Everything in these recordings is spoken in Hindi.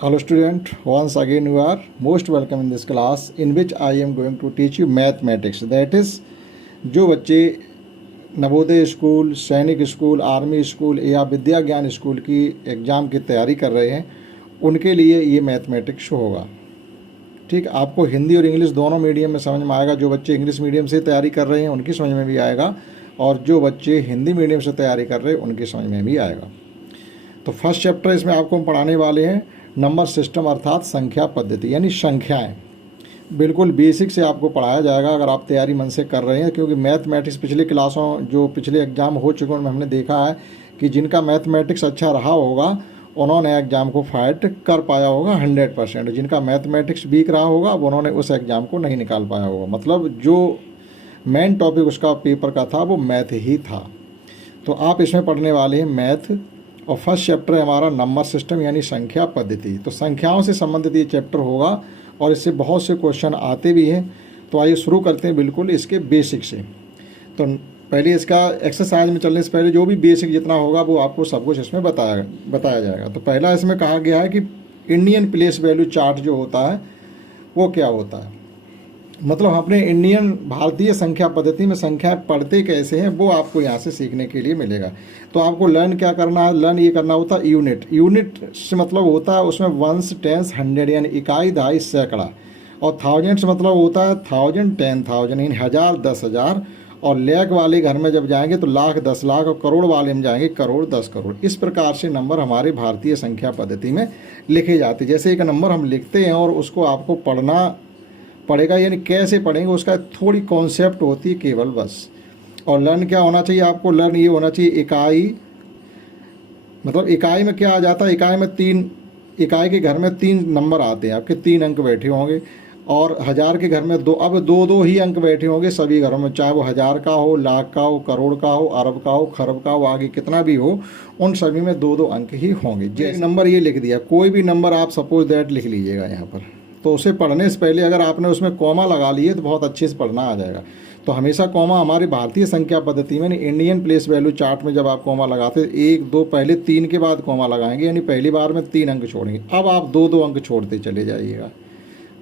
Hello student, once again you are most welcome in this class in which I am going to teach you mathematics. That is, जो बच्चे नवोदय स्कूल, सैनिक स्कूल, आर्मी स्कूल या विद्या ज्ञान स्कूल की एग्ज़ाम की तैयारी कर रहे हैं उनके लिए ये मैथमेटिक्स होगा। ठीक, आपको हिंदी और इंग्लिश दोनों मीडियम में समझ में आएगा। जो बच्चे इंग्लिश मीडियम से तैयारी कर रहे हैं उनकी समझ में भी आएगा और जो बच्चे हिंदी मीडियम से तैयारी कर रहे हैं उनकी समझ में भी आएगा। तो फर्स्ट चैप्टर इसमें आपको हम पढ़ाने वाले हैं नंबर सिस्टम अर्थात संख्या पद्धति यानी संख्याएं। बिल्कुल बेसिक से आपको पढ़ाया जाएगा अगर आप तैयारी मन से कर रहे हैं, क्योंकि मैथमेटिक्स पिछले क्लासों जो पिछले एग्ज़ाम हो चुके हैं उनमें हमने देखा है कि जिनका मैथमेटिक्स अच्छा रहा होगा उन्होंने एग्ज़ाम को फाइट कर पाया होगा 100%। जिनका मैथमेटिक्स वीक रहा होगा अब उन्होंने उस एग्ज़ाम को नहीं निकाल पाया होगा। मतलब जो मेन टॉपिक उसका पेपर का था वो मैथ ही था। तो आप इसमें पढ़ने वाले हैं मैथ और फर्स्ट चैप्टर है हमारा नंबर सिस्टम यानी संख्या पद्धति। तो संख्याओं से संबंधित ये चैप्टर होगा और इससे बहुत से क्वेश्चन आते भी हैं। तो आइए शुरू करते हैं बिल्कुल इसके बेसिक से। तो पहले इसका एक्सरसाइज में चलने से पहले जो भी बेसिक जितना होगा वो आपको सब कुछ इसमें बताया जाएगा। तो पहला इसमें कहा गया है कि इंडियन प्लेस वैल्यू चार्ट जो होता है वो क्या होता है। मतलब अपने इंडियन भारतीय संख्या पद्धति में संख्या पढ़ते कैसे हैं वो आपको यहाँ से सीखने के लिए मिलेगा। तो आपको लर्न क्या करना है, लर्न ये करना होता है यूनिट। यूनिट से मतलब होता है उसमें वंस, टेंस, हंड्रेड यानी इकाई, दहाई, सैकड़ा। और थाउजेंड से मतलब होता है थाउजेंड, 10,000 यानी हज़ार, 10,000। और लैख वाले घर में जब जाएंगे तो लाख, 10 लाख। और करोड़ वाले में जाएंगे करोड़, 10 करोड़। इस प्रकार से नंबर हमारे भारतीय संख्या पद्धति में लिखे जाते हैं। जैसे एक नंबर हम लिखते हैं और उसको आपको पढ़ना पड़ेगा, यानी कैसे पढ़ेंगे उसका थोड़ी कॉन्सेप्ट होती है केवल बस। और लर्न क्या होना चाहिए आपको, लर्न ये होना चाहिए इकाई। मतलब इकाई में क्या आ जाता है, इकाई में इकाई के घर में 3 नंबर आते हैं, आपके 3 अंक बैठे होंगे। और हज़ार के घर में अब दो ही अंक बैठे होंगे सभी घरों में, चाहे वो हज़ार का हो, लाख का हो, करोड़ का हो, अरब का हो, खरब का हो, आगे कितना भी हो, उन सभी में 2 अंक ही होंगे। जैसे नंबर ये लिख दिया, कोई भी नंबर आप सपोज दैट लिख लीजिएगा यहाँ पर। तो उसे पढ़ने से पहले अगर आपने उसमें कॉमा लगा लिए तो बहुत अच्छे से पढ़ना आ जाएगा। तो हमेशा कॉमा हमारी भारतीय संख्या पद्धति में इंडियन प्लेस वैल्यू चार्ट में जब आप कॉमा लगाते 1, 2 पहले 3 के बाद कॉमा लगाएंगे, यानी पहली बार में 3 अंक छोड़ेंगे। अब आप 2 अंक छोड़ते चले जाइएगा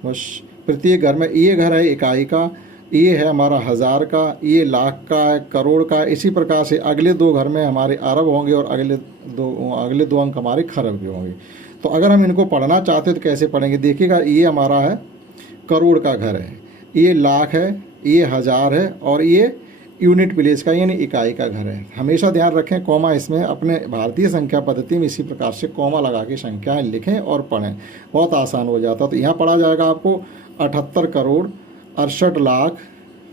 बस। प्रत्येक घर में ये घर है इकाई का, ये है हमारा हज़ार का, ये लाख का है, करोड़ का। इसी प्रकार से अगले 2 घर में हमारे अरब होंगे और अगले दो अंक हमारे खरब के होंगे। तो अगर हम इनको पढ़ना चाहते तो कैसे पढ़ेंगे, देखिएगा ये हमारा है करोड़ का घर है, ये लाख है, ये हज़ार है और ये यूनिट प्लेस का यानी इकाई का घर है। हमेशा ध्यान रखें कॉमा इसमें अपने भारतीय संख्या पद्धति में इसी प्रकार से कॉमा लगा के संख्याएँ लिखें और पढ़ें, बहुत आसान हो जाता। तो यहाँ पढ़ा जाएगा आपको 78 करोड़ 68 लाख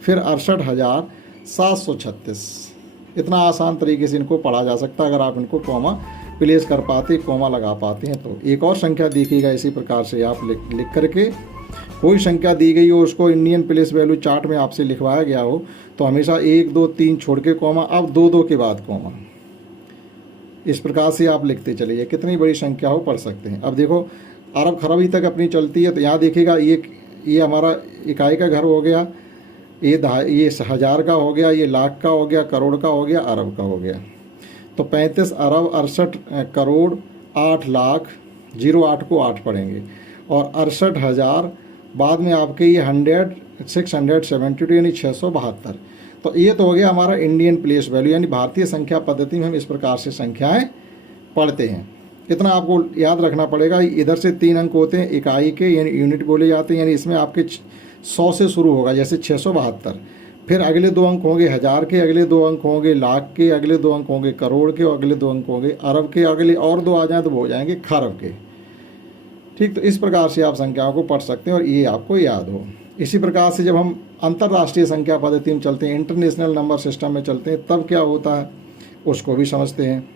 फिर 68,736। इतना आसान तरीके से इनको पढ़ा जा सकता है अगर आप इनको कॉमा प्लेस कर पाते, कॉमा लगा पाते हैं। तो एक और संख्या देखिएगा इसी प्रकार से आप लिख करके, कोई संख्या दी गई हो उसको इंडियन प्लेस वैल्यू चार्ट में आपसे लिखवाया गया हो तो हमेशा 1, 2, 3 छोड़ के कॉमा, अब 2 के बाद कॉमा। इस प्रकार से आप लिखते चलिए, कितनी बड़ी संख्या हो पढ़ सकते हैं। अब देखो अरब खरब तक अपनी चलती है। तो यहाँ देखिएगा ये हमारा इकाई का घर हो गया, ये हज़ार का हो गया, ये लाख का हो गया, करोड़ का हो गया, अरब का हो गया। तो 35 अरब 68 करोड़ 8 लाख, 08 को 8 पढ़ेंगे और 68,000। बाद में आपके ये 672 यानी 672। तो ये तो हो गया हमारा इंडियन प्लेस वैल्यू यानी भारतीय संख्या पद्धति में हम इस प्रकार से संख्याएं पढ़ते हैं। इतना आपको याद रखना पड़ेगा। इधर से 3 अंक होते हैं इकाई के यानी यूनिट बोले जाते हैं, यानी इसमें आपके 100 से शुरू होगा जैसे 672। फिर अगले 2 अंक होंगे हज़ार के, अगले 2 अंक होंगे लाख के, अगले 2 अंक होंगे करोड़ के, और अगले 2 अंक होंगे अरब के, अगले और 2 आ जाएँ तो वो हो जाएंगे खरब के। ठीक, तो इस प्रकार से आप संख्याओं को पढ़ सकते हैं और ये आपको याद हो। इसी प्रकार से जब हम अंतर्राष्ट्रीय संख्या पद्धति में चलते हैं, इंटरनेशनल नंबर सिस्टम में चलते हैं, तब क्या होता है उसको भी समझते हैं।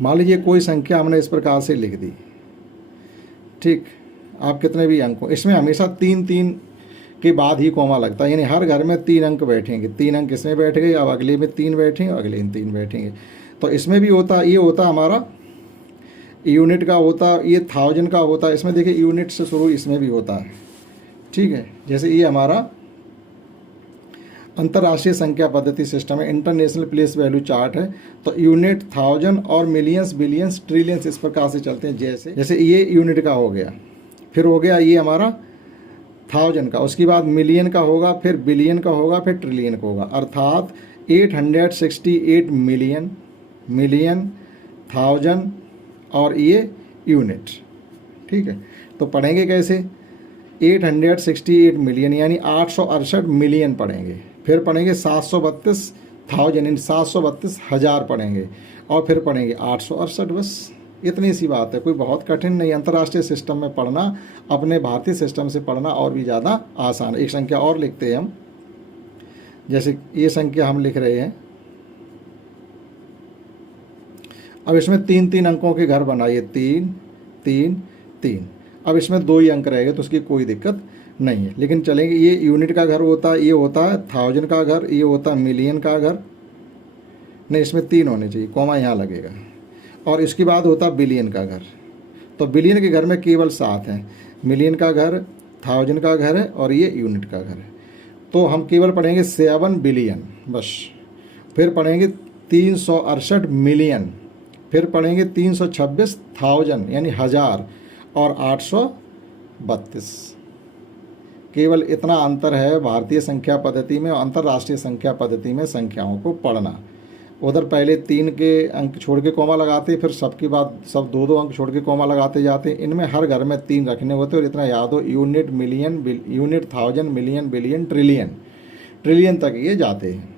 मान लीजिए कोई संख्या हमने इस प्रकार से लिख दी, ठीक, आप कितने भी अंक हो, इसमें हमेशा 3 के बाद ही कॉमा लगता है, यानी हर घर में 3 अंक बैठेंगे। 3 अंक इसमें बैठ गए, अब अगले में 3 बैठेंगे, अगले में 3 बैठेंगे। तो इसमें भी होता, ये होता हमारा यूनिट का होता, ये 1000 का होता है। इसमें देखिए यूनिट से शुरू इसमें भी होता है, ठीक है। जैसे ये हमारा अंतर्राष्ट्रीय संख्या पद्धति सिस्टम है, इंटरनेशनल प्लेस वैल्यू चार्ट है। तो यूनिट, थाउजेंड और मिलियंस, बिलियंस, ट्रिलियंस इस प्रकार से चलते हैं। जैसे ये यूनिट का हो गया, फिर हो गया ये हमारा थाउजेंड का, उसके बाद मिलियन का होगा, फिर बिलियन का होगा, फिर ट्रिलियन का होगा। अर्थात 868 मिलियन, मिलियन, थाउजेंड और ये यूनिट। ठीक है, तो पढ़ेंगे कैसे? 868 मिलियन यानी 868 मिलियन पढ़ेंगे, फिर पढ़ेंगे 732,000 यानी 732,000 पढ़ेंगे, और फिर पढ़ेंगे 868। बस इतनी सी बात है, कोई बहुत कठिन नहीं। अंतर्राष्ट्रीय सिस्टम में पढ़ना अपने भारतीय सिस्टम से पढ़ना और भी ज़्यादा आसान है। एक संख्या और लिखते हैं हम, जैसे ये संख्या हम लिख रहे हैं। अब इसमें 3-3 अंकों के घर बनाइए, 3 3 3। अब इसमें 2 ही अंक रहेगा तो उसकी कोई दिक्कत नहीं है, लेकिन चलेंगे। ये यूनिट का घर होता है, ये होता है थाउजेंड का घर, ये होता है मिलियन का घर। नहीं, इसमें 3 होने चाहिए, कॉमा यहाँ लगेगा। और इसके बाद होता है बिलियन का घर। तो बिलियन के घर में केवल 7 हैं, मिलियन का घर, थाउजेंड का घर है और ये यूनिट का घर है। तो हम केवल पढ़ेंगे 7 बिलियन बस। फिर पढ़ेंगे 368 मिलियन, फिर पढ़ेंगे 326,000 यानी 1000 और 832। केवल इतना अंतर है भारतीय संख्या पद्धति में और अंतर्राष्ट्रीय संख्या पद्धति में संख्याओं को पढ़ना। उधर पहले 3 के अंक छोड़ के कॉमा लगाते, फिर सबके बाद सब 2-2 अंक छोड़ के कॉमा लगाते जाते। इनमें हर घर में 3 रखने होते और इतना याद हो, unit, million, unit, thousand, million, billion, trillion, trillion तक ये जाते हैं।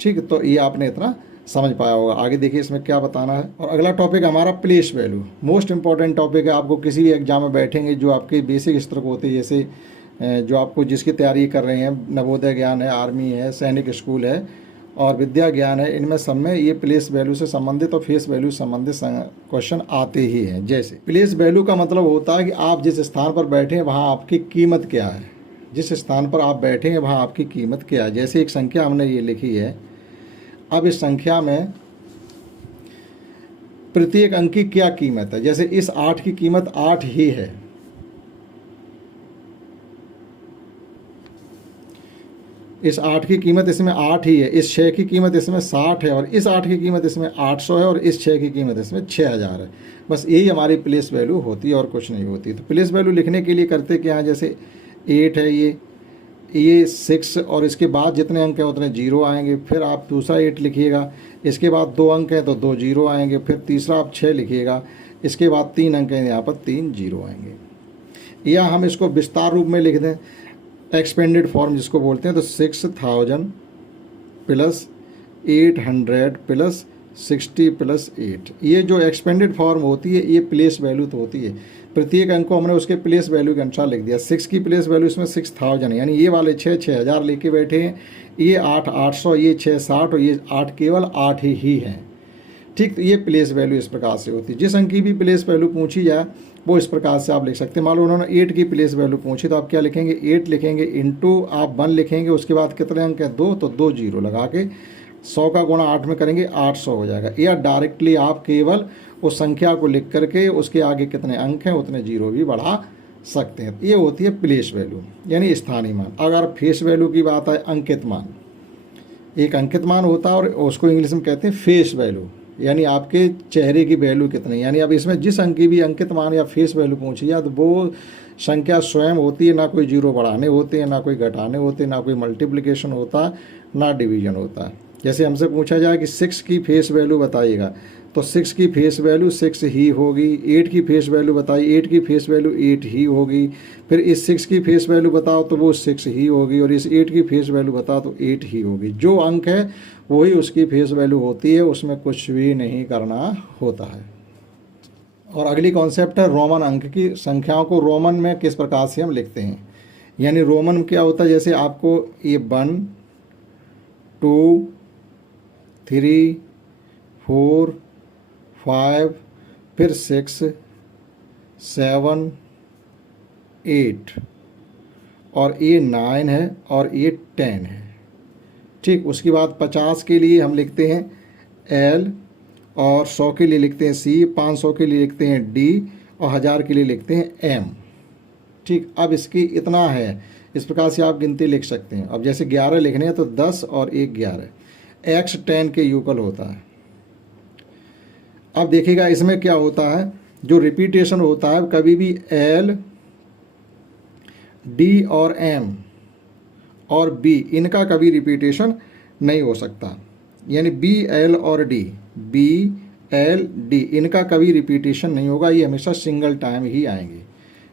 ठीक, तो ये आपने इतना समझ पाया होगा। आगे देखिए इसमें क्या बताना है। और अगला टॉपिक हमारा place value, most important topic है। आपको किसी भी एग्जाम में बैठेंगे जो आपके बेसिक स्तर को होते हैं, जैसे जो आपको जिसकी तैयारी कर रहे हैं, नवोदय ज्ञान है, आर्मी है, सैनिक स्कूल है और विद्या ज्ञान है, इनमें सब में ये प्लेस वैल्यू से संबंधित और फेस वैल्यू से संबंधित क्वेश्चन आते ही हैं। जैसे प्लेस वैल्यू का मतलब होता है कि आप जिस स्थान पर बैठे हैं वहाँ आपकी कीमत क्या है, जिस स्थान पर आप बैठे हैं वहाँ आपकी कीमत क्या है। जैसे एक संख्या हमने ये लिखी है, अब इस संख्या में प्रत्येक अंक की क्या कीमत है। जैसे इस 8 की कीमत 8 ही है, इस 8 की कीमत इसमें 8 ही है, इस 6 की कीमत इसमें 60 है और इस 8 की कीमत इसमें 800 है और इस 6 की कीमत इसमें 6000 है। बस यही हमारी प्लेस वैल्यू होती है और कुछ नहीं होती। तो प्लेस वैल्यू लिखने के लिए करते क्या है, जैसे 8 है, ये 6 और इसके बाद जितने अंक हैं उतने 0 आएंगे। फिर आप दूसरा 8 लिखिएगा, इसके बाद 2 अंक हैं तो 2 0 आएंगे। फिर तीसरा आप 6 लिखिएगा, इसके बाद 3 अंक हैं, यहाँ पर 3 0 आएंगे। या हम इसको विस्तार रूप में लिख दें, एक्सपेंडेड फॉर्म जिसको बोलते हैं, तो 6000 प्लस 800 प्लस 60 प्लस 8। ये जो एक्सपेंडेड फॉर्म होती है ये प्लेस वैल्यू तो होती है। प्रत्येक अंक को हमने उसके प्लेस वैल्यू के अनुसार लिख दिया। 6 की प्लेस वैल्यू इसमें 6000 है, यानी ये वाले 6000 लेके बैठे हैं, ये 8 800, ये 6 60 और ये 8 केवल 8 ही हैं। ठीक, तो ये प्लेस वैल्यू इस प्रकार से होती है। जिस अंक की भी प्लेस वैल्यू पूछी जाए वो इस प्रकार से आप लिख सकते हैं। मान लो उन्होंने 8 की प्लेस वैल्यू पूछी तो आप क्या लिखेंगे, 8 लिखेंगे, इंटू आप 1 लिखेंगे, उसके बाद कितने अंक हैं 2, तो 2 0 लगा के 100 का गुणा 8 में करेंगे, 800 हो जाएगा। या डायरेक्टली आप केवल उस संख्या को लिख करके उसके आगे कितने अंक हैं उतने 0 भी बढ़ा सकते हैं। ये होती है प्लेस वैल्यू यानी स्थानीय मान। अगर फेस वैल्यू की बात है, अंकित मान, एक अंकित मान होता है और उसको इंग्लिश में कहते हैं फेस वैल्यू, यानी आपके चेहरे की वैल्यू कितनी। यानी अब इसमें जिस अंक की भी अंकित मान या फेस वैल्यू पूछी जाए तो वो संख्या स्वयं होती है, ना कोई 0 बढ़ाने होते हैं, ना कोई घटाने होते हैं, ना कोई मल्टीप्लिकेशन होता, ना डिवीजन होता है। जैसे हमसे पूछा जाए कि 6 की फेस वैल्यू बताइएगा, तो 6 की फेस वैल्यू 6 ही होगी। 8 की फेस वैल्यू बताइए, 8 की फेस वैल्यू 8 ही होगी। फिर इस 6 की फेस वैल्यू बताओ तो वो 6 ही होगी, और इस 8 की फेस वैल्यू बताओ तो 8 ही होगी। जो अंक है वही उसकी फेस वैल्यू होती है, उसमें कुछ भी नहीं करना होता है। और अगली कॉन्सेप्ट है रोमन अंक की। संख्याओं को रोमन में किस प्रकार से हम लिखते हैं, यानी रोमन क्या होता है, जैसे आपको ये 1 2 3 4 5 फिर 6 7 8 और ये 9 है और ये 10 है। ठीक, उसके बाद 50 के लिए हम लिखते हैं L और 100 के लिए लिखते हैं C, 500 के लिए लिखते हैं D और 1000 के लिए लिखते हैं M। ठीक, अब इसकी इतना है इस प्रकार से आप गिनती लिख सकते हैं। अब जैसे 11 लिखने हैं तो 10 और 1 11, x 10 के युगल होता है। अब देखिएगा इसमें क्या होता है, जो रिपीटेशन होता है कभी भी L, D और M और B इनका कभी रिपीटेशन नहीं हो सकता, यानी B, L और D, B, L, D इनका कभी रिपीटेशन नहीं होगा, ये हमेशा सिंगल टाइम ही आएंगे।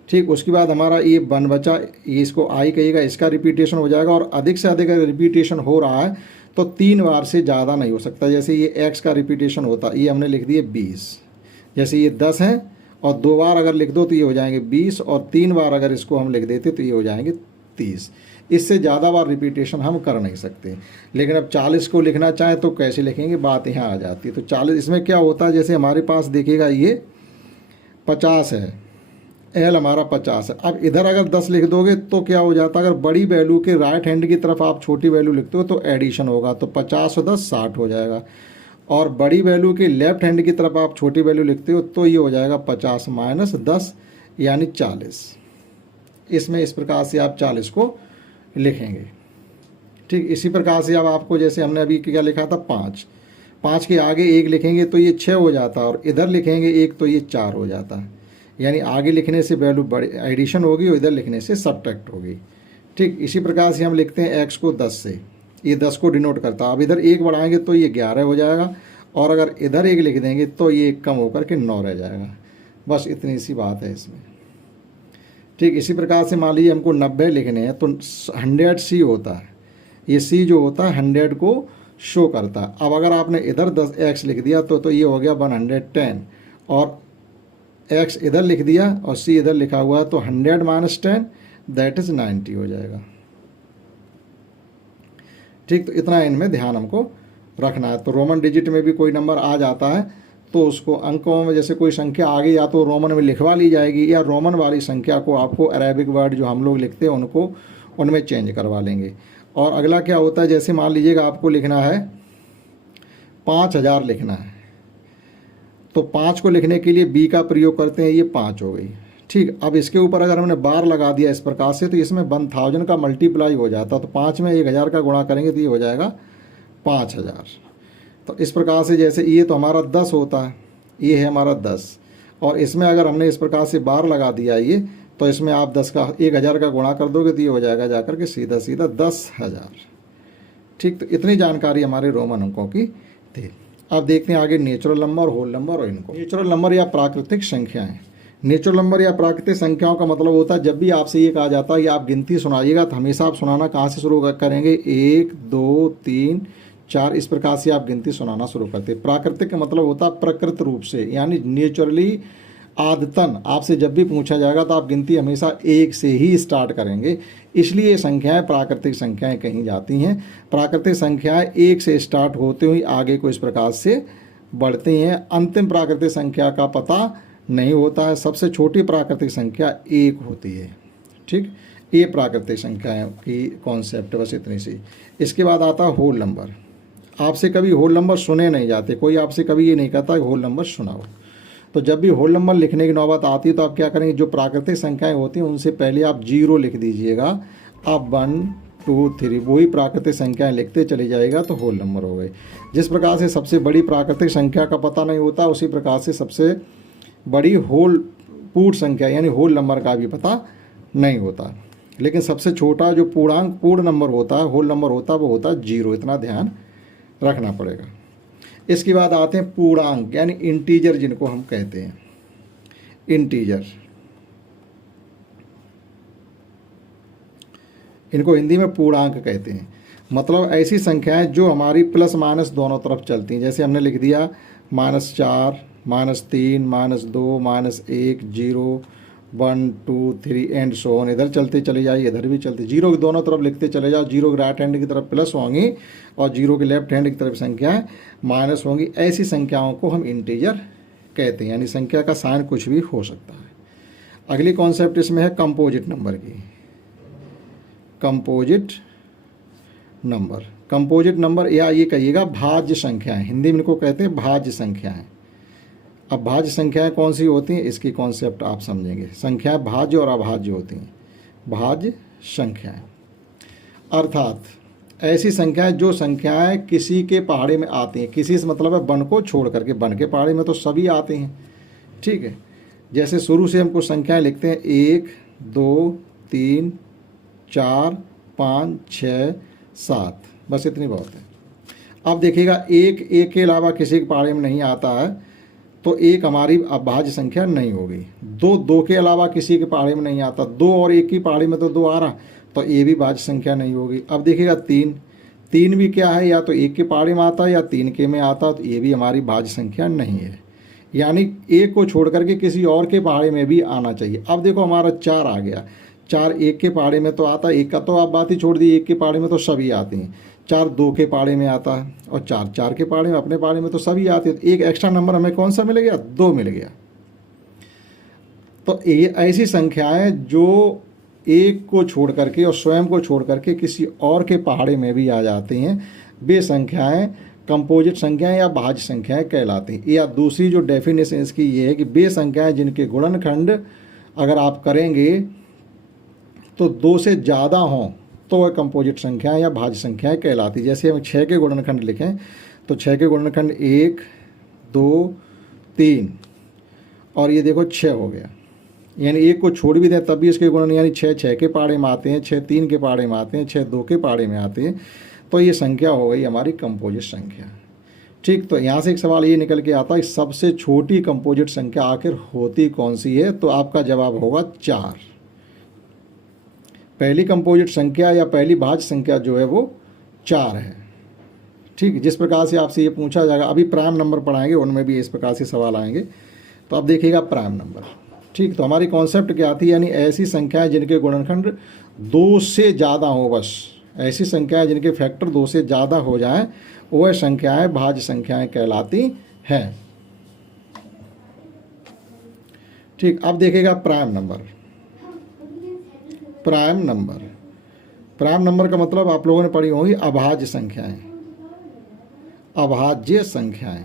ठीक, उसके बाद हमारा ये 1 बचा, ये इसको आई कहिएगा, इसका रिपीटेशन हो जाएगा। और अधिक से अधिक अगर रिपीटेशन हो रहा है तो 3 बार से ज़्यादा नहीं हो सकता। जैसे ये x का रिपीटेशन होता, ये हमने लिख दिए 20, जैसे ये 10 है और 2 बार अगर लिख दो तो ये हो जाएंगे 20, और 3 बार अगर इसको हम लिख देते तो ये हो जाएंगे 30। इससे ज़्यादा बार रिपीटेशन हम कर नहीं सकते। लेकिन अब 40 को लिखना चाहें तो कैसे लिखेंगे, बात यहाँ आ जाती है। तो 40, इसमें क्या होता है, जैसे हमारे पास देखिएगा ये 50 है, एल हमारा 50 है। अब इधर अगर 10 लिख दोगे तो क्या हो जाता है, अगर बड़ी वैल्यू के राइट हैंड की तरफ आप छोटी वैल्यू लिखते हो तो एडिशन होगा, तो 50 और 10 60 हो जाएगा। और बड़ी वैल्यू के लेफ्ट हैंड की तरफ आप छोटी वैल्यू लिखते हो तो ये हो जाएगा 50 माइनस 10 यानी 40। इसमें इस प्रकार से आप 40 को लिखेंगे। ठीक, इसी प्रकार से अब आपको जैसे हमने अभी क्या लिखा था 5 के आगे 1 लिखेंगे तो ये 6 हो जाता है, और इधर लिखेंगे 1 तो ये 4 हो जाता है। यानी आगे लिखने से वैल्यू बड़ी एडिशन होगी और इधर लिखने से सब्ट्रैक्ट होगी। ठीक, इसी प्रकार से हम लिखते हैं x को 10 से, ये 10 को डिनोट करता है। अब इधर 1 बढ़ाएंगे तो ये 11 हो जाएगा, और अगर इधर 1 लिख देंगे तो ये 1 कम होकर के 9 रह जाएगा। बस इतनी सी बात है इसमें। ठीक, इसी प्रकार से मान लीजिए हमको 90 लिखने हैं तो 100 C होता है, ये C जो होता है 100 को शो करता है। अब अगर आपने इधर 10x लिख दिया तो ये हो गया 110, और x इधर लिख दिया और c इधर लिखा हुआ है तो 100 माइनस 10 दैट इज 90 हो जाएगा। ठीक, तो इतना इनमें ध्यान हमको रखना है। तो रोमन डिजिट में भी कोई नंबर आ जाता है तो उसको अंकों में जैसे कोई संख्या आगे या तो रोमन में लिखवा ली जाएगी, या रोमन वाली संख्या को आपको अरेबिक वर्ड जो हम लोग लिखते हैं उनको उनमें चेंज करवा लेंगे। और अगला क्या होता है, जैसे मान लीजिएगा आपको लिखना है 5000 लिखना है, तो 5 को लिखने के लिए b का प्रयोग करते हैं, ये 5 हो गई। ठीक, अब इसके ऊपर अगर हमने बार लगा दिया इस प्रकार से तो इसमें 1000 का मल्टीप्लाई हो जाता, तो 5 में 1000 का गुणा करेंगे तो ये हो जाएगा 5000। तो इस प्रकार से जैसे ये तो हमारा 10 होता है, ये है हमारा 10, और इसमें अगर हमने इस प्रकार से बार लगा दिया ये, तो इसमें आप 1000 का गुणा कर दोगे तो ये हो जाएगा जाकर के सीधा 10,000। ठीक, तो इतनी जानकारी हमारे रोमन अंकों की थी। अब देखते हैं आगे नेचुरल नंबर, होल नंबर और इनको। नेचुरल नंबर या प्राकृतिक संख्याएं। नेचुरल नंबर या प्राकृतिक संख्याओं का मतलब होता है जब भी आपसे ये कहा जाता है कि आप गिनती सुनाइएगा तो हमेशा आप सुनाना कहाँ से शुरू करेंगे, 1 2 3 4 इस प्रकार से आप गिनती सुनाना शुरू करते हैं। प्राकृतिक का मतलब होता है प्रकृत रूप से, यानी नेचुरली, आदतन आपसे जब भी पूछा जाएगा तो आप गिनती हमेशा 1 से ही स्टार्ट करेंगे, इसलिए ये संख्याएं प्राकृतिक संख्याएं कही जाती हैं। प्राकृतिक संख्याएं 1 से स्टार्ट होते हुए आगे को इस प्रकार से बढ़ती हैं। अंतिम प्राकृतिक संख्या का पता नहीं होता है, सबसे छोटी प्राकृतिक संख्या 1 होती है। ठीक, ये प्राकृतिक संख्याएं की कॉन्सेप्ट बस इतनी सी। इसके बाद आता है होल नंबर। आपसे कभी होल नंबर सुने नहीं जाते, कोई आपसे कभी ये नहीं कहता कि होल नंबर सुनाओ। तो जब भी होल नंबर लिखने की नौबत आती है तो आप क्या करेंगे, जो प्राकृतिक संख्याएं होती हैं उनसे पहले आप 0 लिख दीजिएगा, आप 1 2 3 वही प्राकृतिक संख्याएं लिखते चले जाएगा तो होल नंबर हो गए। जिस प्रकार से सबसे बड़ी प्राकृतिक संख्या का पता नहीं होता, उसी प्रकार से सबसे बड़ी होल पूर्ण संख्या यानी होल नंबर का भी पता नहीं होता। लेकिन सबसे छोटा जो पूर्ण नंबर होता है, होल नंबर होता है, वो होता है 0। इतना ध्यान रखना पड़ेगा। इसके बाद आते हैं पूर्णांक यानी इंटीजर जिनको हम कहते हैं। इंटीजर, इनको हिंदी में पूर्णांक कहते हैं। मतलब ऐसी संख्याएं जो हमारी प्लस माइनस दोनों तरफ चलती हैं। जैसे हमने लिख दिया -4 -3 -2 -1 0 1 2 3 एंड सो ऑन, इधर चलते चले जाइए, इधर भी चलते, 0 की दोनों तरफ लिखते चले जाओ। 0 के राइट हैंड की तरफ प्लस होंगी और 0 के लेफ्ट हैंड की तरफ संख्याएं माइनस होंगी। ऐसी संख्याओं को हम इंटीजर कहते हैं, यानी संख्या का साइन कुछ भी हो सकता है। अगली कॉन्सेप्ट इसमें है कंपोजिट नंबर की। कंपोजिट नंबर, कंपोजिट नंबर या ये कहिएगा भाज्य संख्याएं, हिंदी में इनको कहते हैं भाज्य संख्याएं। अब भाज्य संख्याएं कौन सी होती हैं, इसकी कॉन्सेप्ट आप समझेंगे। संख्याएं भाज्य और अभाज्य होती हैं। भाज्य संख्याएं, अर्थात ऐसी संख्याएं जो संख्याएं किसी के पहाड़े में आती हैं। किसी से मतलब है वन को छोड़ करके, वन के पहाड़े में तो सभी आते हैं, ठीक है। जैसे शुरू से हम कुछ संख्याएं लिखते हैं, 1 2 3 4 5 6 7, बस इतनी बहुत है। अब देखिएगा एक के अलावा किसी के पहाड़े में नहीं आता है तो एक हमारी अभाज्य संख्या नहीं होगी। दो के अलावा किसी के पहाड़े में नहीं आता, 2 और 1 की पहाड़ी में तो 2 आ रहा, तो ये भी भाज्य संख्या नहीं होगी। अब देखिएगा 3 भी क्या है, या तो 1 के पहाड़े में आता है या 3 के में आता है, तो ये भी हमारी भाज्य संख्या नहीं है। यानी 1 को छोड़ करके किसी और के पहाड़े में भी आना चाहिए। अब देखो हमारा 4 आ गया, 4 1 के पहाड़े में तो आता है, 1 का तो आप बात ही छोड़ दी, 1 के पहाड़े में तो सभी आते हैं। 4 2 के पहाड़े में आता है, और 4 के पहाड़े में, अपने पहाड़े में तो सभी आते हैं। तो एक एक्स्ट्रा नंबर हमें कौन सा मिल गया, 2 मिल गया। तो ये ऐसी संख्याएं जो 1 को छोड़ करके और स्वयं को छोड़ करके किसी और के पहाड़े में भी आ जाती हैं, वे संख्याएं कंपोजिट संख्याएं या भाज्य संख्याएं कहलाती हैं। या दूसरी जो डेफिनेशन इसकी ये है कि वे संख्याएं जिनके गुणनखंड अगर आप करेंगे तो 2 से ज़्यादा हों तो वह कंपोजिट संख्याएं या भाज्य संख्याएं कहलाती। जैसे हम 6 के गुणनखंड लिखें तो 6 के गुणनखंड 1 2 3, और ये देखो 6 हो गया। यानी 1 को छोड़ भी दें तब भी इसके गुणन, यानी 6 के पहाड़े में आते हैं, 6 3 के पहाड़े में आते हैं, 6 2 के पहाड़े में आते हैं, तो ये संख्या हो गई हमारी कंपोजिट संख्या, ठीक। तो यहाँ से एक सवाल ये निकल के आता है, सबसे छोटी कंपोजिट संख्या आखिर होती कौन सी है, तो आपका जवाब होगा 4। पहली कंपोजिट संख्या या पहली भाज्य संख्या जो है वो 4 है, ठीक। जिस प्रकार से आपसे ये पूछा जाएगा, अभी प्राइम नंबर पढ़ाएंगे, उनमें भी इस प्रकार से सवाल आएंगे। तो अब देखिएगा प्राइम नंबर, ठीक। तो हमारी कॉन्सेप्ट क्या आती है, यानी ऐसी संख्याएं जिनके गुणनखंड 2 से ज़्यादा हो, बस ऐसी संख्याएं जिनके फैक्टर 2 से ज़्यादा हो जाएं, वह संख्याएं भाज्य संख्याएं कहलाती हैं, ठीक। अब देखिएगा प्राइम नंबर। प्राइम नंबर का मतलब आप लोगों ने पढ़ी होगी अभाज्य संख्याएं। अभाज्य संख्याएं,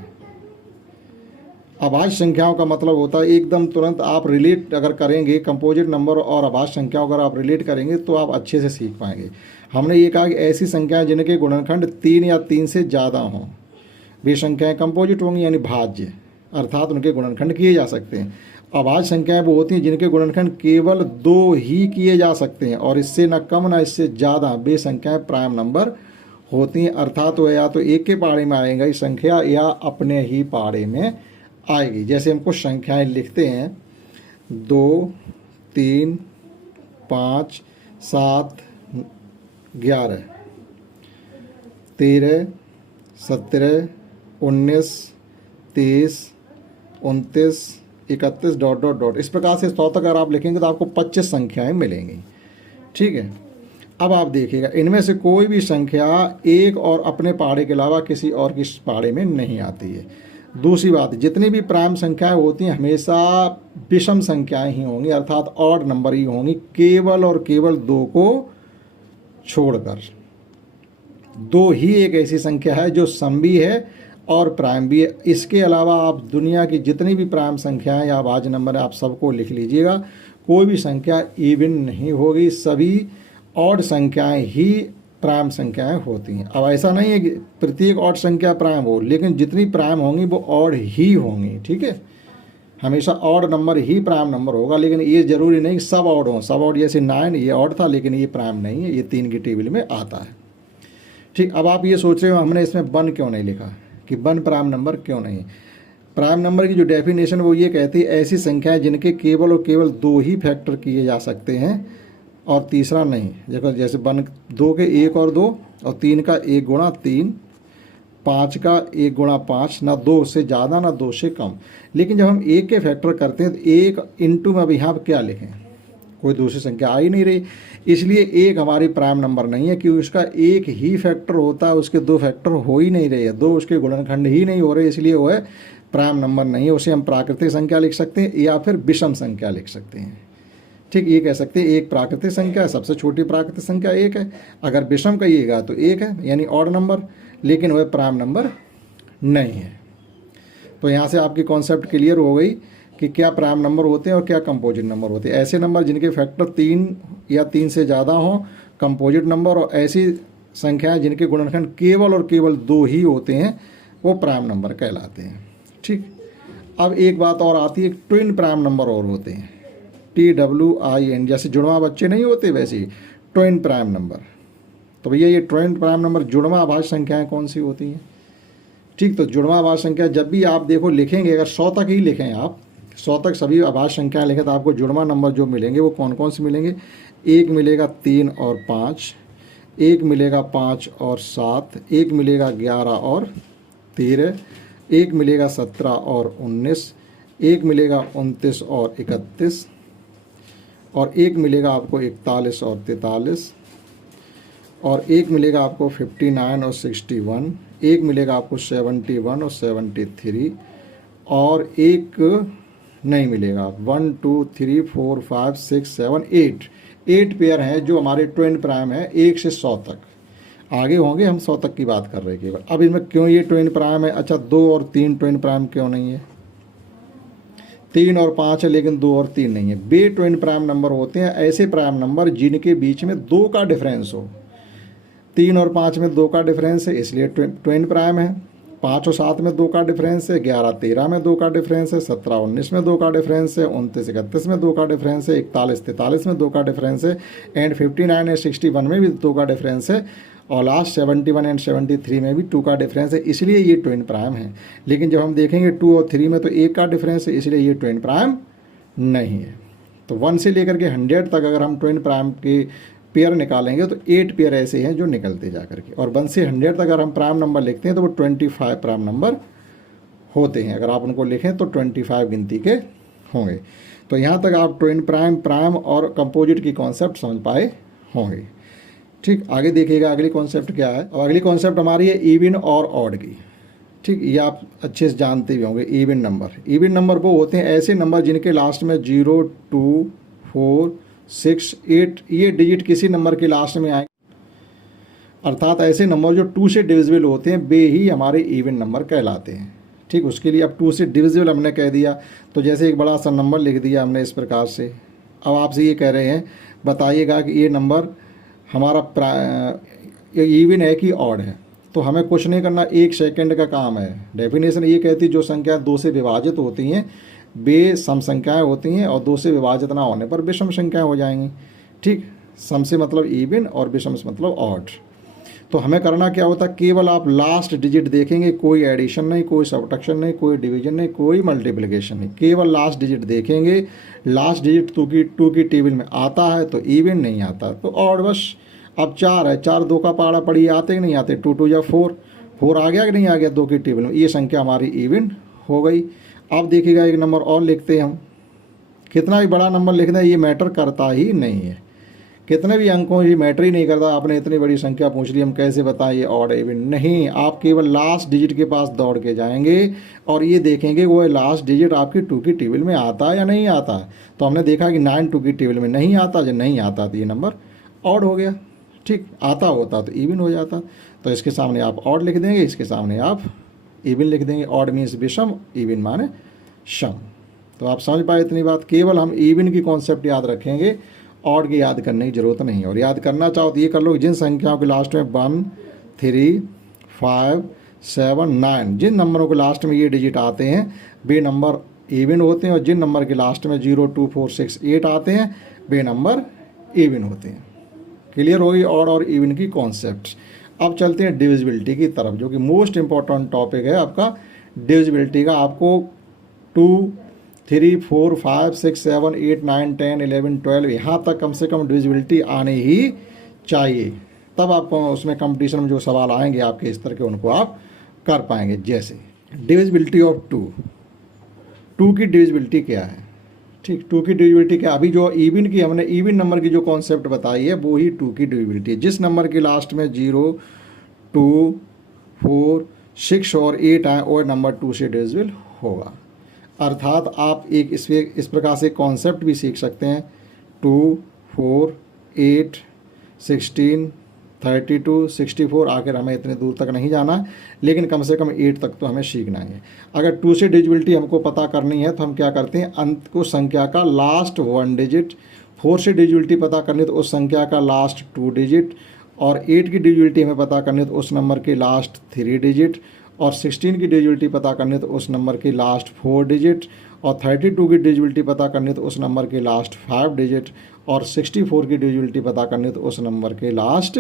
अभाज्य संख्याओं का मतलब होता है एकदम तुरंत आप रिलेट अगर करेंगे, कंपोजिट नंबर और अभाज्य संख्याओं अगर आप रिलेट करेंगे तो आप अच्छे से सीख पाएंगे। हमने ये कहा कि ऐसी संख्याएं जिनके गुणनखंड 3 या 3 से ज़्यादा हों, वे संख्याएं कंपोजिट होंगी, यानी भाज्य, अर्थात उनके गुणनखंड किए जा सकते हैं। अभाज्य संख्याएं वो होती हैं जिनके गुणनखंड केवल 2 ही किए जा सकते हैं, और इससे न कम न इससे ज़्यादा, वे संख्याएं प्राइम नंबर होती हैं। अर्थात वह या तो 1 के पहाड़े में आएगा इस संख्या, या अपने ही पहाड़े में आएगी। जैसे हम कुछ संख्याएं लिखते हैं, 2 3 5 7 11 13 17 19 30 29 31 डॉट डॉट डॉट, इस प्रकार से 100 तक अगर आप लिखेंगे तो आपको 25 संख्याएं मिलेंगी, ठीक है। अब आप देखिएगा इनमें से कोई भी संख्या 1 और अपने पहाड़े के अलावा किसी और की पहाड़े में नहीं आती है। दूसरी बात, जितनी भी प्राइम संख्याएं होती हैं हमेशा विषम संख्याएं ही होंगी, अर्थात ऑड नंबर ही होंगी, केवल और केवल 2 को छोड़कर। 2 ही एक ऐसी संख्या है जो सम भी है और प्राइम भी है। इसके अलावा आप दुनिया की जितनी भी प्राइम संख्याएं या भाज्य नंबर है आप सबको लिख लीजिएगा, कोई भी संख्या इवन नहीं होगी, सभी ऑड संख्याएं ही प्राइम संख्याएं होती हैं। अब ऐसा नहीं है कि प्रत्येक ऑड संख्या प्राइम हो, लेकिन जितनी प्राइम होंगी वो ऑड ही होंगी, ठीक है। हमेशा ऑड नंबर ही प्राइम नंबर होगा, लेकिन ये जरूरी नहीं सब ऑड हों। सब ऑड जैसे 9 ये ऑड था, लेकिन ये प्राइम नहीं है, ये 3 की टेबल में आता है, ठीक। अब आप ये सोच रहे हो हमने इसमें 1 क्यों नहीं लिखा, कि 1 प्राइम नंबर क्यों नहीं। प्राइम नंबर की जो डेफिनेशन वो ये कहती है, ऐसी संख्याएं जिनके केवल और केवल 2 ही फैक्टर किए जा सकते हैं और तीसरा नहीं। जैसे 2 के 1 और 2, और 3 का 1 गुणा 3, 5 का 1 गुणा 5, ना 2 से ज़्यादा ना 2 से कम। लेकिन जब हम 1 के फैक्टर करते हैं तो 1 इंटू में अब यहाँ पर क्या लिखें, कोई दूसरी संख्या आ ही नहीं रही, इसलिए 1 हमारी प्राइम नंबर नहीं है, क्योंकि उसका 1 ही फैक्टर होता है, उसके 2 फैक्टर हो ही नहीं रहे हैं, 2 उसके गुणनखंड ही नहीं हो रहे, इसलिए वो है प्राइम नंबर नहीं है। उसे हम प्राकृतिक संख्या लिख सकते हैं या फिर विषम संख्या लिख सकते हैं, ठीक। ये कह सकते हैं एक प्राकृतिक संख्या है, सबसे छोटी प्राकृतिक संख्या 1 है। अगर विषम कहिएगा तो 1 है, यानी ऑड नंबर, लेकिन वह प्राइम नंबर नहीं है। तो यहाँ से आपकी कॉन्सेप्ट क्लियर हो गई कि क्या प्राइम नंबर होते हैं और क्या कंपोजिट नंबर होते हैं। ऐसे नंबर जिनके फैक्टर 3 या 3 से ज़्यादा हों कंपोजिट नंबर, और ऐसी संख्याएं जिनके गुणनखंड केवल और केवल 2 ही होते हैं वो प्राइम नंबर कहलाते हैं। ठीक, अब एक बात और आती है, ट्विन प्राइम नंबर और होते हैं, TWIN, जैसे जुड़वा बच्चे नहीं होते वैसे ही ट्विन प्राइम नंबर। तो भैया ये ट्विन प्राइम नंबर जुड़वा अभाज्य संख्याएं कौन सी होती हैं? ठीक, तो जुड़वा अभाज्य संख्या जब भी आप देखो लिखेंगे, अगर 100 तक ही लिखें आप, 100 तक सभी अभाज्य संख्याएं लिखें तो आपको जुड़वा नंबर जो मिलेंगे वो कौन कौन से मिलेंगे? एक मिलेगा 3 और 5, एक मिलेगा 5 और 7, एक मिलेगा 11 और 13, एक मिलेगा 17 और 19, एक मिलेगा 29 और 31, और एक मिलेगा आपको 41 और 43, और एक मिलेगा आपको 59 और 61, एक मिलेगा आपको 71 और 73, और एक नहीं मिलेगा 1 2 3 4 5 6 7 8 पेयर हैं जो हमारे ट्विन प्राइम है 1 से 100 तक। आगे होंगे, हम 100 तक की बात कर रहे हैं केवल। अब इनमें क्यों ये ट्विन प्राइम है? अच्छा, 2 और 3 ट्विन प्राइम क्यों नहीं है? 3 और 5 है लेकिन 2 और 3 नहीं है। बे ट्विन प्राइम नंबर होते हैं ऐसे प्राइम नंबर जिनके बीच में 2 का डिफरेंस हो। 3 और 5 में 2 का डिफरेंस है इसलिए ट्विन प्राइम है। 5 और 7 में 2 का डिफरेंस है, 11 13 में 2 का डिफरेंस है, 17 19 में 2 का डिफरेंस है, 29 31 में 2 का डिफरेंस है, 41 43 में 2 का डिफरेंस है, एंड 59 और 61 में भी 2 का डिफरेंस है, और लास्ट 71 एंड 73 में भी 2 का डिफरेंस है, इसलिए ये ट्विन प्राइम है। लेकिन जब हम देखेंगे 2 और 3 में तो 1 का डिफरेंस है, इसलिए ये ट्विन प्राइम नहीं है। तो 1 से लेकर के 100 तक अगर हम ट्विन प्राइम के पेयर निकालेंगे तो 8 पेयर ऐसे हैं जो निकलते जा करके, और 1 से 100 तक अगर हम प्राइम नंबर लिखते हैं तो वो 25 प्राइम नंबर होते हैं। अगर आप उनको लिखें तो 25 गिनती के होंगे। तो यहाँ तक आप ट्विन प्राइम, प्राइम और कंपोजिट की कॉन्सेप्ट समझ पाए होंगे। ठीक, आगे देखिएगा अगली कॉन्सेप्ट क्या है। और अगली कॉन्सेप्ट हमारी है इवन और ऑड की। ठीक, ये आप अच्छे से जानते भी होंगे। इवन नंबर, इवन नंबर वो होते हैं ऐसे नंबर जिनके लास्ट में 0 2 4 6 8 ये डिजिट किसी नंबर के लास्ट में आएंगे, अर्थात ऐसे नंबर जो 2 से डिविजिबल होते हैं वे ही हमारे इवन नंबर कहलाते हैं। ठीक, उसके लिए अब 2 से डिविजिबल हमने कह दिया, तो जैसे एक बड़ा सा नंबर लिख दिया हमने इस प्रकार से। अब आपसे ये कह रहे हैं बताइएगा कि ये नंबर हमारा इवन है कि ऑड है। तो हमें कुछ नहीं करना, 1 सेकंड का काम है। डेफिनेशन ये कहती है जो संख्या 2 से विभाजित होती हैं वे सम संख्याएं होती हैं, और 2 से विभाजित ना होने पर विषम संख्याएं हो जाएंगी। ठीक, सम से मतलब इवन और विषम से मतलब ऑड। तो हमें करना क्या होता है, केवल आप लास्ट डिजिट देखेंगे, कोई एडिशन नहीं, कोई सब्ट्रैक्शन नहीं, कोई डिवीजन नहीं, कोई मल्टीप्लिकेशन नहीं, केवल लास्ट डिजिट देखेंगे। लास्ट डिजिट 2 की टेबल में आता है तो इवन, नहीं आता तो ऑड। बस अब 4 है, 4 2 का पाड़ा पड़ी, आते कि नहीं आते? 2 2 या 4 आ गया कि नहीं आ गया 2 की टेबल में? ये संख्या हमारी इवन हो गई। अब देखिएगा एक नंबर और लिखते हैं हम। कितना भी बड़ा नंबर लिखना है ये मैटर करता ही नहीं है, कितने भी अंकों ये मैटर ही नहीं करता। आपने इतनी बड़ी संख्या पूछ ली, हम कैसे बताएं ये ऑड इवन? नहीं, आप केवल लास्ट डिजिट के पास दौड़ के जाएंगे और ये देखेंगे वो लास्ट डिजिट आपकी 2 की टेबल में आता है या नहीं आता। तो हमने देखा कि 9 2 की टेबल में नहीं आता, जब नहीं आता तो ये नंबर ऑड हो गया। ठीक, आता होता तो इवन हो जाता। तो इसके सामने आप ऑड लिख देंगे, इसके सामने आप इवन लिख देंगे। ऑड मीन्स विषम, इवन माने सम। तो आप समझ पाए इतनी बात। केवल हम इवन की कॉन्सेप्ट याद रखेंगे, ऑड की याद करने की जरूरत नहीं है। और याद करना चाहो तो ये कर लो, जिन संख्याओं के लास्ट में 1 3 5 7 9 जिन नंबरों के लास्ट में ये डिजिट आते हैं वे नंबर इवन होते हैं, और जिन नंबर के लास्ट में 0 2 4 6 8 आते हैं वे नंबर इवन होते हैं। क्लियर होगी ऑड और इवन की कॉन्सेप्ट। अब चलते हैं डिविजिबिलिटी की तरफ, जो कि मोस्ट इंपॉर्टेंट टॉपिक है आपका डिविजिबिलिटी का। आपको 2 3 4 5 6 7 8 9 10 11 12 यहाँ तक कम से कम डिविजिबिलिटी आने ही चाहिए, तब आपको उसमें कंपटीशन में जो सवाल आएंगे आपके स्तर के उनको आप कर पाएंगे। जैसे डिविजिबिलिटी ऑफ 2 की डिविजिबिलिटी क्या है? ठीक, 2 की डिविजिबिलिटी क्या? अभी जो इवन की हमने इवन नंबर की जो कॉन्सेप्ट बताई है वो ही 2 की डिविजिबिलिटी है। जिस नंबर के लास्ट में 0 2 4 6 और 8 आए वो नंबर 2 से डिविजिबल होगा। अर्थात आप एक इस प्रकार से कॉन्सेप्ट भी सीख सकते हैं। 2 4 8 16 32 64, आखिर हमें इतने दूर तक नहीं जाना, लेकिन कम से कम 8 तक तो हमें सीखना है। अगर 2 से डिविजिबिलिटी हमको पता करनी है तो हम क्या करते हैं, अंत को संख्या का लास्ट 1 डिजिट 4 से डिविजिबिलिटी पता करनी तो उस संख्या का लास्ट 2 डिजिट, और 8 की डिविजिबिलिटी हमें पता करनी तो उस नंबर के लास्ट 3 डिजिट, और 16 की डिविजिबिलिटी पता करनी तो उस नंबर के लास्ट 4 डिजिट, और 32 की डिविजिबिलिटी पता करनी तो उस नंबर के लास्ट 5 डिजिट, और 64 की डिविजिबिलिटी पता करनी तो उस नंबर के लास्ट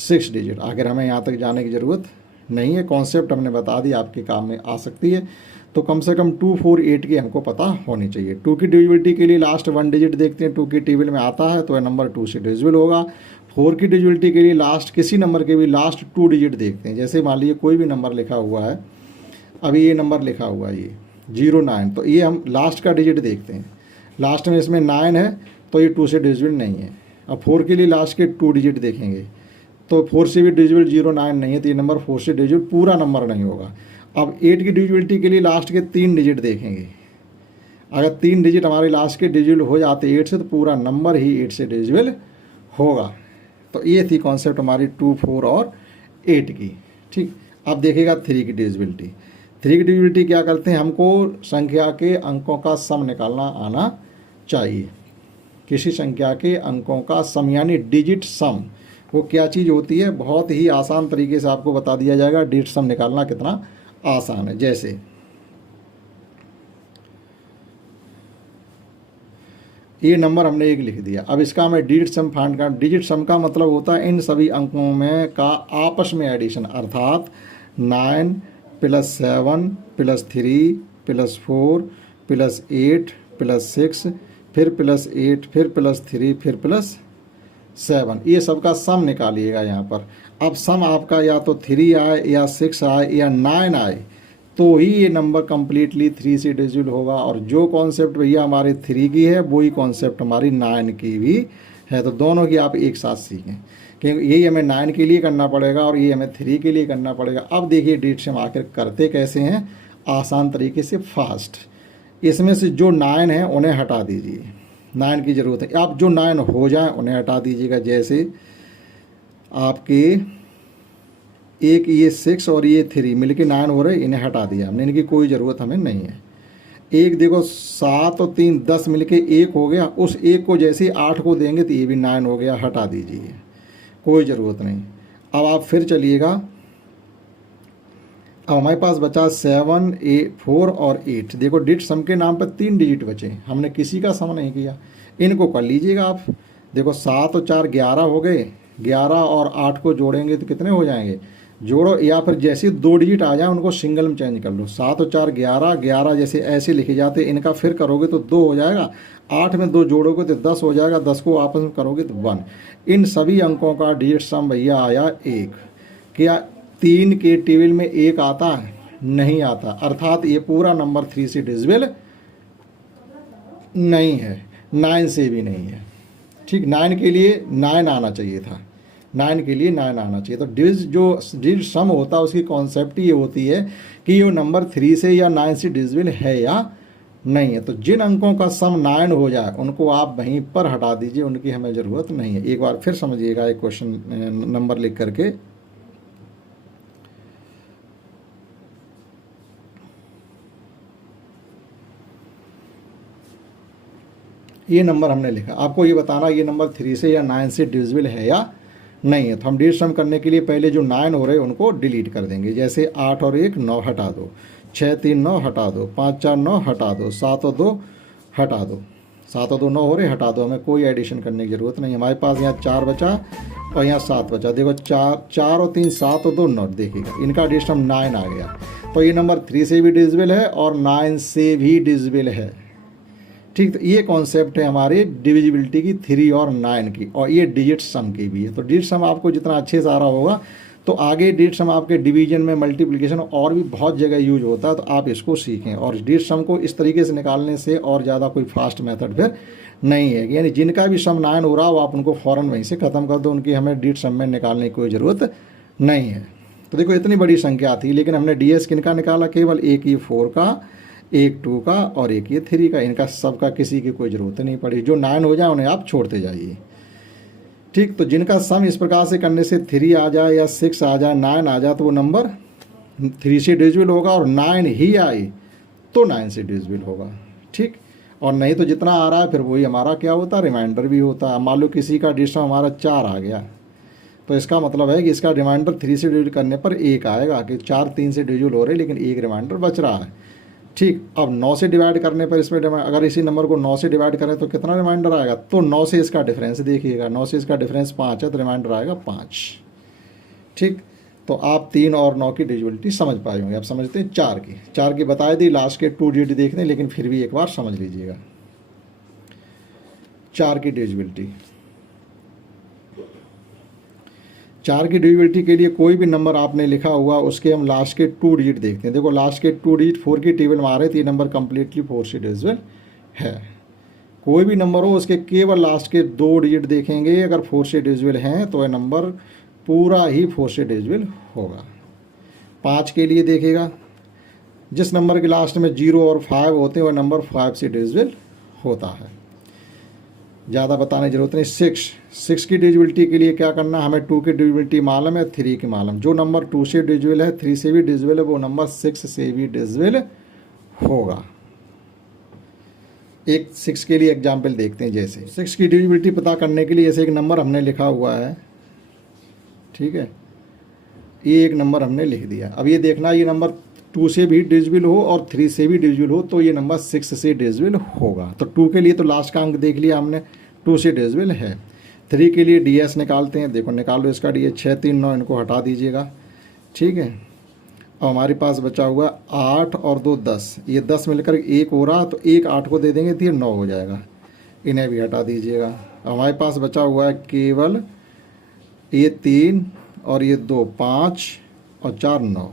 6 डिजिट। आखिर हमें यहाँ तक जाने की ज़रूरत नहीं है, कॉन्सेप्ट हमने बता दी, आपके काम में आ सकती है। तो कम से कम 2, 4, 8 की हमको पता होनी चाहिए। 2 की डिविजिबिलिटी के लिए लास्ट 1 डिजिट देखते हैं, 2 की टेबल में आता है तो यह नंबर 2 से डिविजिबल होगा। 4 की डिविजिबिलिटी के लिए लास्ट किसी नंबर के भी लास्ट 2 डिजिट देखते हैं, जैसे मान लीजिए कोई भी नंबर लिखा हुआ है, अभी ये नंबर लिखा हुआ है ये 09, तो ये हम लास्ट का डिजिट देखते हैं, लास्ट में इसमें 9 है तो ये 2 से डिविजिबल नहीं है। अब 4 के लिए लास्ट के 2 डिजिट देखेंगे तो 4 से भी डिविजिबल 09 नहीं है, तो ये नंबर 4 से डिविजिबल पूरा नंबर नहीं होगा। अब 8 की डिविजिबिलिटी के लिए लास्ट के 3 डिजिट देखेंगे, अगर 3 डिजिट हमारे लास्ट के डिविजिबल हो जाते 8 से तो पूरा नंबर ही 8 से डिविजिबल होगा। तो ये थी कॉन्सेप्ट हमारी 2, 4 और 8 की। ठीक, अब देखिएगा 3 की डिविजिबिलिटी। 3 की डिविजिबिलिटी क्या करते हैं, हमको संख्या के अंकों का सम निकालना आना चाहिए। किसी संख्या के अंकों का सम यानी डिजिट सम, वो क्या चीज़ होती है, बहुत ही आसान तरीके से आपको बता दिया जाएगा। डिजिट सम निकालना कितना आसान है। जैसे ये नंबर हमने 1 लिख दिया, अब इसका हमें डिजिट सम फाइंड करना। डिजिट सम का मतलब होता है इन सभी अंकों में का आपस में एडिशन, अर्थात 9 + 7 + 3 + 4 + 8 + 6 फिर +8 फिर +3 फिर +7, ये सब का सम निकालिएगा यहाँ पर। अब सम आपका या तो 3 आए या 6 आए या 9 आए तो ही ये नंबर कम्प्लीटली 3 से डिविजिबल होगा। और जो कॉन्सेप्ट भैया हमारे 3 की है वही कॉन्सेप्ट हमारी 9 की भी है, तो दोनों की आप एक साथ सीखें, क्योंकि यही हमें 9 के लिए करना पड़ेगा और ये हमें 3 के लिए करना पड़ेगा। अब देखिए डिजिट सम आखिर करते कैसे हैं, आसान तरीके से, फास्ट। इसमें से जो 9 हैं उन्हें हटा दीजिए, 9 की ज़रूरत है। अब जो 9 हो जाए उन्हें हटा दीजिएगा। जैसे आपके एक ये 6 और ये 3 मिलके 9 हो रहे, इन्हें हटा दिया हमने, इनकी कोई ज़रूरत हमें नहीं है। एक देखो 7 और 3 10 मिलके 1 हो गया, उस 1 को जैसे 8 को देंगे तो ये भी 9 हो गया, हटा दीजिए, कोई ज़रूरत नहीं। अब आप फिर चलिएगा, अब हमारे पास बचा 7, 4 और 8। देखो डिजिट सम के नाम पर 3 डिजिट बचे, हमने किसी का सम नहीं किया, इनको कर लीजिएगा आप। देखो 7 और 4 11 हो गए, 11 और 8 को जोड़ेंगे तो कितने हो जाएंगे, जोड़ो, या फिर जैसे 2 डिजिट आ जाए उनको सिंगल में चेंज कर लो। 7 और 4 11, 11 जैसे ऐसे लिखे जाते, इनका फिर करोगे तो 2 हो जाएगा, 8 में 2 जोड़ोगे तो 10 हो जाएगा, 10 को आपस में करोगे तो 1। इन सभी अंकों का डिजिट सम भैया आया 1। क्या 3 के टेबल में 1 आता है, नहीं आता, अर्थात ये पूरा नंबर 3 से डिविजिबल नहीं है, 9 से भी नहीं है। ठीक, 9 के लिए 9 आना चाहिए था, 9 के लिए 9 आना चाहिए। तो जो डिजिट सम होता है उसकी कॉन्सेप्ट ये होती है कि ये नंबर 3 से या 9 से डिविजिबल है या नहीं है। तो जिन अंकों का सम 9 हो जाए उनको आप वहीं पर हटा दीजिए, उनकी हमें ज़रूरत नहीं है। एक बार फिर समझिएगा एक क्वेश्चन नंबर लिख करके, ये नंबर हमने लिखा, आपको ये बताना ये नंबर 3 से या 9 से डिविजिबल है या नहीं है। तो हम डिजिट सम करने के लिए पहले जो 9 हो रहे हैं उनको डिलीट कर देंगे। जैसे 8 और 1 9 हटा दो, 6 3 9 हटा दो, 5 4 9 हटा दो, 7 और 2 हटा दो, 7 और 2 9 हो रहे, हटा दो, हमें कोई एडिशन करने की ज़रूरत नहीं। हमारे पास यहाँ 4 बचा और यहाँ 7 बचा। देखो 4 और 3 7 और 2 9, देखिएगा इनका डिजिट सम 9 आ गया। तो ये नंबर 3 से भी डिविजिबल है और 9 से भी डिविजिबल है। ठीक, तो ये कॉन्सेप्ट है हमारे डिविजिबिलिटी की 3 और 9 की, और ये डिजिट सम की भी है। तो डिजिट सम आपको जितना अच्छे से आ रहा होगा तो आगे डिजिट सम आपके डिवीजन में, मल्टीप्लिकेशन और भी बहुत जगह यूज होता है, तो आप इसको सीखें। और डिजिट सम को इस तरीके से निकालने से और ज़्यादा कोई फास्ट मेथड फिर नहीं है, यानी जिनका भी सम 9 हो रहा हो आप उनको फ़ौरन वहीं से ख़त्म कर दो, उनकी हमें डिजिट सम में निकालने की कोई ज़रूरत नहीं है। तो देखो इतनी बड़ी संख्या थी, लेकिन हमने DS किनका निकाला, केवल एक ये 4 का, एक 2 का और एक ये 3 का, इनका सबका किसी की कोई ज़रूरत नहीं पड़ी। जो 9 हो जाए उन्हें आप छोड़ते जाइए। ठीक, तो जिनका सम इस प्रकार से करने से 3 आ जाए या 6 आ जाए, 9 आ जाए, तो वो नंबर 3 से डिविजिबल होगा, और 9 ही आए तो 9 से डिविजिबल होगा। ठीक, और नहीं तो जितना आ रहा है फिर वही हमारा क्या होता है, रिमाइंडर भी होता है। मान लो किसी का डिजिट हमारा 4 आ गया, तो इसका मतलब है कि इसका रिमाइंडर 3 से डिविड करने पर 1 आएगा, कि 4 3 से डिविजिबल हो रहे लेकिन 1 रिमाइंडर बच रहा है। ठीक, अब 9 से डिवाइड करने पर इसमें अगर इसी नंबर को 9 से डिवाइड करें तो कितना रिमाइंडर आएगा, तो 9 से इसका डिफरेंस देखिएगा, 9 से इसका डिफरेंस 5 है तो रिमाइंडर आएगा 5। ठीक, तो आप 3 और 9 की डिविजिबिलिटी समझ पाए होंगे। आप समझते हैं 4 की बता दी, लास्ट के 2 डिजिट देखते हैं लेकिन फिर भी एक बार समझ लीजिएगा। 4 की डिविजिबिलिटी, 4 की डिविजिबिलिटी के लिए कोई भी नंबर आपने लिखा हुआ उसके हम लास्ट के 2 डिजिट देखते हैं। देखो लास्ट के 2 डिजिट 4 की टेबल में आ रहे थे, ये नंबर कंप्लीटली 4 से डिविजिबल है। कोई भी नंबर हो उसके केवल लास्ट के 2 डिजिट देखेंगे, अगर 4 से डिविजिबल हैं तो यह नंबर पूरा ही 4 से डिविजिबल होगा। 5 के लिए देखिएगा, जिस नंबर के लास्ट में 0 और 5 होते हैं वह नंबर 5 से डिविजिबल होता है, ज़्यादा बताने की जरूरत नहीं। 6 की डिविजिबिलिटी के लिए क्या करना है, हमें 2 की डिविजिबिलिटी मालूम है, 3 की मालूम। जो नंबर 2 से डिविजिबल है, 3 से भी डिविजिबल है, वो नंबर 6 से भी डिविजिबल होगा। एक 6 के लिए एग्जाम्पल देखते हैं। जैसे 6 की डिविजिबिलिटी पता करने के लिए जैसे एक नंबर हमने लिखा हुआ है, ठीक है, ये एक नंबर हमने लिख दिया। अब ये देखना, ये नंबर 2 से भी डिविजिबल हो और 3 से भी डिविजिबल हो तो ये नंबर 6 से डिविजिबल होगा। तो 2 के लिए तो लास्ट का अंक देख लिया हमने, 2 से डिविजिबल है। 3 के लिए DS निकालते हैं, देखो निकालो इसका DS, 6 3 9, इनको हटा दीजिएगा। ठीक है, और हमारे पास बचा हुआ 8 और 2 10, ये 10 मिलकर 1 हो रहा, तो 1 8 को दे देंगे तो ये 9 हो जाएगा, इन्हें भी हटा दीजिएगा। हमारे पास बचा हुआ है केवल ये 3 और ये 2 5 और 4 9,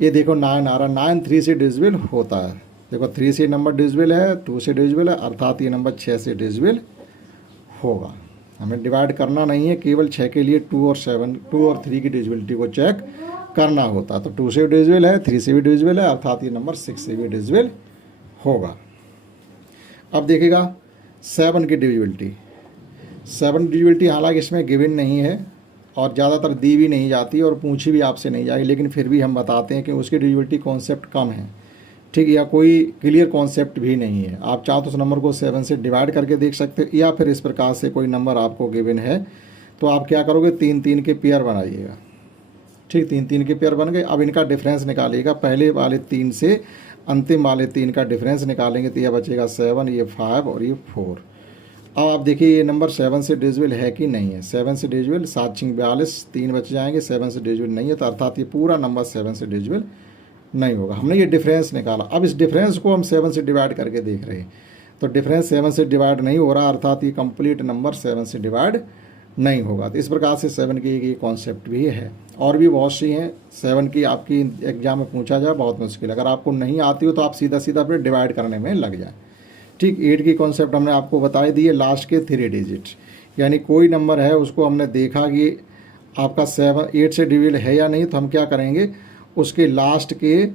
ये देखो 9 आ रहा, 9 3 से डिविजिबल होता है। देखो 3 से नंबर डिविजिबल है, 2 से डिविजिबल है, अर्थात ये नंबर 6 से डिविजिबल होगा। हमें डिवाइड करना नहीं है, केवल 6 के लिए 2 और 3 की डिविजिबिलिटी को चेक करना होता। तो 2 से डिविजिबल है, 3 से भी डिविजिबल है, अर्थात ये नंबर 6 से भी डिविजिबल होगा। अब देखिएगा 7 की डिविजिबिलिटी। 7 डिविजिबिलिटी हालांकि इसमें गिवन नहीं है और ज़्यादातर दी भी नहीं जाती और पूछी भी आपसे नहीं जाएगी, लेकिन फिर भी हम बताते हैं कि उसकी डिविजिबिलिटी कॉन्सेप्ट कम है। ठीक, या कोई क्लियर कॉन्सेप्ट भी नहीं है। आप चाहो तो उस नंबर को 7 से डिवाइड करके देख सकते हो, या फिर इस प्रकार से कोई नंबर आपको गिवन है तो आप क्या करोगे, 3 3 के पेयर बनाइएगा। ठीक, 3 3 के पेयर बन गए। अब इनका डिफरेंस निकालिएगा, पहले वाले 3 से अंतिम वाले 3 का डिफरेंस निकालेंगे तो यह बचेगा 7, ये 5 और ये 4। अब आप देखिए ये नंबर 7 से डिविजिबल है कि नहीं है। 7 से डिविजिबल, 7 6 42, 3 बच जाएंगे, 7 से डिविजिबल नहीं है, तो अर्थात ये पूरा नंबर 7 से डिविजिबल नहीं होगा। हमने ये डिफरेंस निकाला, अब इस डिफरेंस को हम 7 से डिवाइड करके देख रहे हैं, तो डिफरेंस 7 से डिवाइड नहीं हो रहा, अर्थात ये कंप्लीट नंबर 7 से डिवाइड नहीं होगा। तो इस प्रकार से 7 की ये कॉन्सेप्ट भी है, और भी बहुत सी हैं। 7 की आपकी एग्जाम में पूछा जाए बहुत मुश्किल, अगर आपको नहीं आती हो तो आप सीधा सीधा अपने डिवाइड करने में लग जाए। ठीक, 8 की कॉन्सेप्ट हमने आपको बताई दी है, लास्ट के 3 डिजिट, यानी कोई नंबर है उसको हमने देखा कि आपका 8 से डिविजिबल है या नहीं, तो हम क्या करेंगे, उसके लास्ट के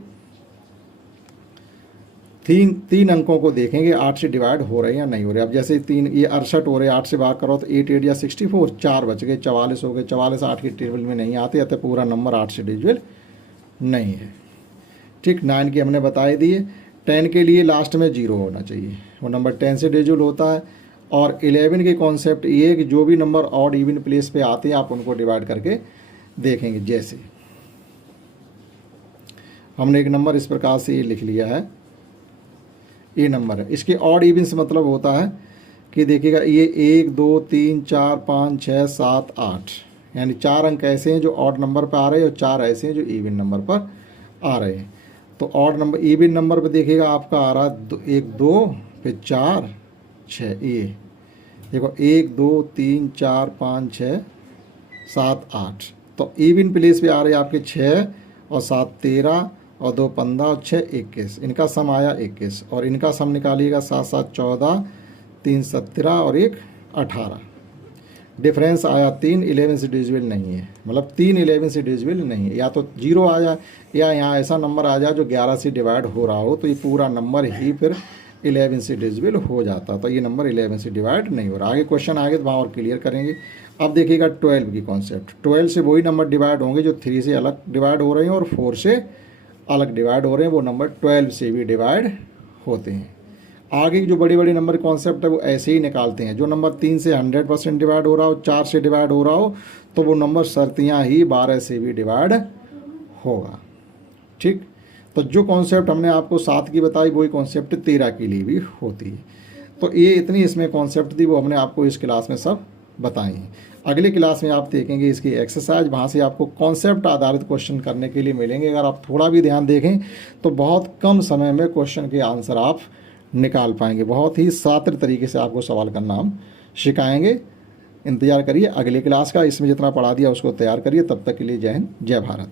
3 अंकों को देखेंगे 8 से डिवाइड हो रहे हैं या नहीं हो रहे। अब जैसे 3 ये 68 हो रहे, 8 से भाग करो तो 8 8 या 64, 4 बच गए, 44 हो गए। 44 8 की टेबल में नहीं आते, अतः पूरा नंबर 8 से डिविजिबल नहीं है। ठीक, 9 की हमने बताई दी है। 10 के लिए लास्ट में 0 होना चाहिए, वो नंबर 10 से डिविजिबल होता है। और 11 के कॉन्सेप्ट ये है कि जो भी नंबर ऑड इवन प्लेस पे आते हैं आप उनको डिवाइड करके देखेंगे। जैसे हमने एक नंबर इस प्रकार से ये लिख लिया है, ये नंबर है, इसके ऑड इवन से मतलब होता है कि देखिएगा ये 1 2 3 4 5 6 7 8, यानी 4 अंक ऐसे हैं जो ऑड नंबर पर आ रहे हैं और 4 ऐसे हैं जो इवन नंबर पर आ रहे हैं। तो ऑड नंबर, इवन नंबर पे देखिएगा आपका आ रहा है 1 2 फिर 4 6, ये देखो 1 2 3 4 5 6 7 8, तो इवन प्लेस पे आ रहे हैं आपके 6 और 7 13 और 2 15 और 6 21, इनका सम आया 21, और इनका सम निकालिएगा 7 7 14, 3 17 और 1 18। डिफरेंस आया 3, 11 से डिविजिबल नहीं है, मतलब 3 11 से डिविजिबल नहीं है। या तो 0 आ जाए या यहाँ ऐसा नंबर आ जाए जो 11 से डिवाइड हो रहा हो, तो ये पूरा नंबर ही फिर 11 से डिविजिबल हो जाता, तो ये नंबर 11 से डिवाइड नहीं हो रहा। आगे क्वेश्चन आगे तो वहाँ और क्लियर करेंगे। अब देखिएगा 12 की कॉन्सेप्ट। 12 से वही नंबर डिवाइड होंगे जो 3 से अलग डिवाइड हो रहे हैं और 4 से अलग डिवाइड हो रहे हैं, वो नंबर 12 से भी डिवाइड होते हैं। आगे की जो बड़ी बड़ी नंबर कॉन्सेप्ट है वो ऐसे ही निकालते हैं। जो नंबर 3 से 100% डिवाइड हो रहा हो, 4 से डिवाइड हो रहा हो, तो वो नंबर शर्तियाँ ही 12 से भी डिवाइड होगा। ठीक, तो जो कॉन्सेप्ट हमने आपको 7 की बताई वही कॉन्सेप्ट 13 के लिए भी होती है। तो ये इतनी इसमें कॉन्सेप्ट थी, वो हमने आपको इस क्लास में सब बताई हैं। अगली क्लास में आप देखेंगे इसकी एक्सरसाइज, वहाँ से आपको कॉन्सेप्ट आधारित क्वेश्चन करने के लिए मिलेंगे। अगर आप थोड़ा भी ध्यान देखें तो बहुत कम समय में क्वेश्चन के आंसर आप निकाल पाएंगे। बहुत ही शातिर तरीके से आपको सवाल करना हम सिखाएंगे। इंतज़ार करिए अगली क्लास का। इसमें जितना पढ़ा दिया उसको तैयार करिए। तब तक के लिए जय हिंद, जय भारत।